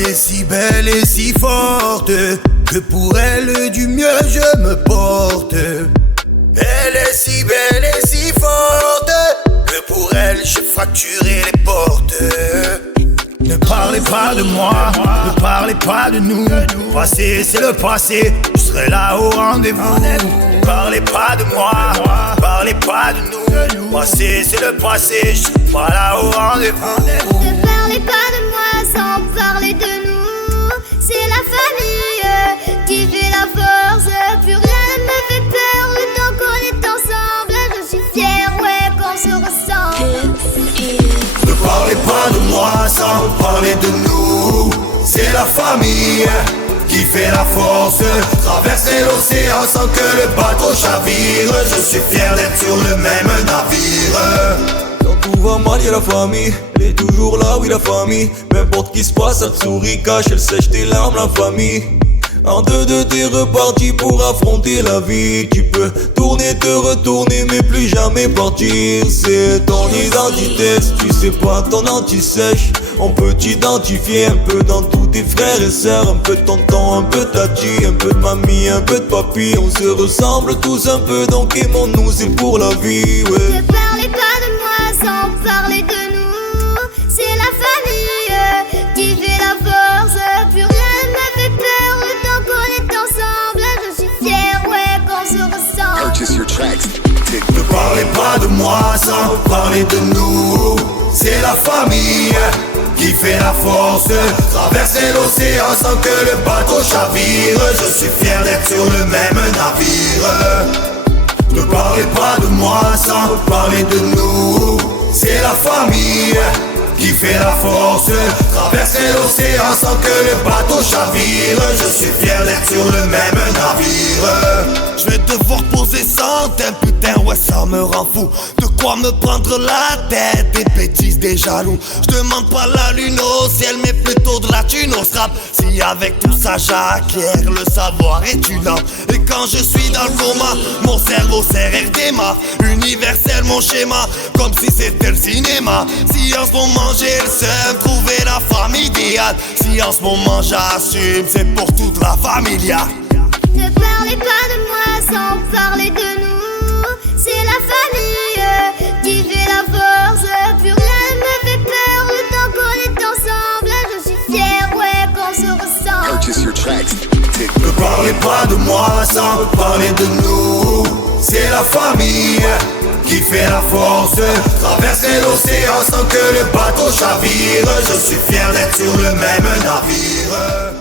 est si belle et si forte que pour elle du mieux je me porte. Elle est si belle et si forte que pour elle j'ai facturé les portes. Ne parlez pas de moi, ne parlez pas de nous. Le passé c'est le passé, je serai là au rendez-vous. Ne parlez pas de moi, ne parlez pas de nous. Le passé c'est le passé, je serai pas là au rendez-vous. Ne parlez pas de moi sans parler de nous. C'est la famille qui fait la force. Plus rien ne me fait peur le temps qu'on est ensemble. Je suis fière, ouais, qu'on se ressemble. Ne parlez pas de moi sans parler de nous. C'est la famille qui fait la force. Traverser l'océan sans que le bateau chavire. Je suis fier d'être sur le même navire. Quand tout va mal, y'a la famille. Elle est toujours là, oui, la famille. Peu importe qui se passe, elle te sourit, cache, elle sèche tes larmes, la famille. En deux, t'es reparti pour affronter la vie. Tu peux tourner, te retourner, mais plus jamais partir. C'est ton identité, si tu sais pas ton anti-sèche. On peut t'identifier un peu dans tous tes frères et sœurs. Un peu de tonton, un peu de tati, un peu de mamie, un peu de papy. On se ressemble tous un peu, donc aimons-nous, c'est pour la vie, ouais. Ne parlez pas de moi sans parler de nous. C'est la famille qui fait la force. Plus rien ne me fait peur le temps qu'on est ensemble. Je suis fière, ouais, qu'on se ressemble. Purchase your tracks. Ne parlez pas de moi sans parler de nous. C'est la famille qui fait la force. Traverser l'océan sans que le bateau chavire. Je suis fier d'être sur le même navire. Ne parlez pas de moi sans parler de nous. C'est la famille qui fait la force. Traverser l'océan sans que le bateau chavire. Je suis fier d'être sur le même navire. Je vais devoir poser centaines, putain ouais ça me rend fou. De quoi me prendre la tête, des bêtises, des jaloux. Je demande pas la lune au ciel mais plutôt de la thune au scrap. Si avec tout ça j'acquiers le savoir est une arme. Et quand je suis dans le coma, mon cerveau sert RDMA. Universel mon schéma, comme si c'était le cinéma. Si en ce moment j'ai le seum, trouver la femme idéale. Si en ce moment j'assume, c'est pour toute la familia. Ne parlez pas de moi sans parler de nous. C'est la famille qui fait la force. Plus rien ne me fait peur le temps qu'on est ensemble. Je suis fière, ouais, qu'on se ressemble. Purchase your tracks. Ne parlez pas de moi sans parler de nous. C'est la famille qui fait la force. Traverser l'océan sans que le bateau chavire. Je suis fier d'être sur le même navire.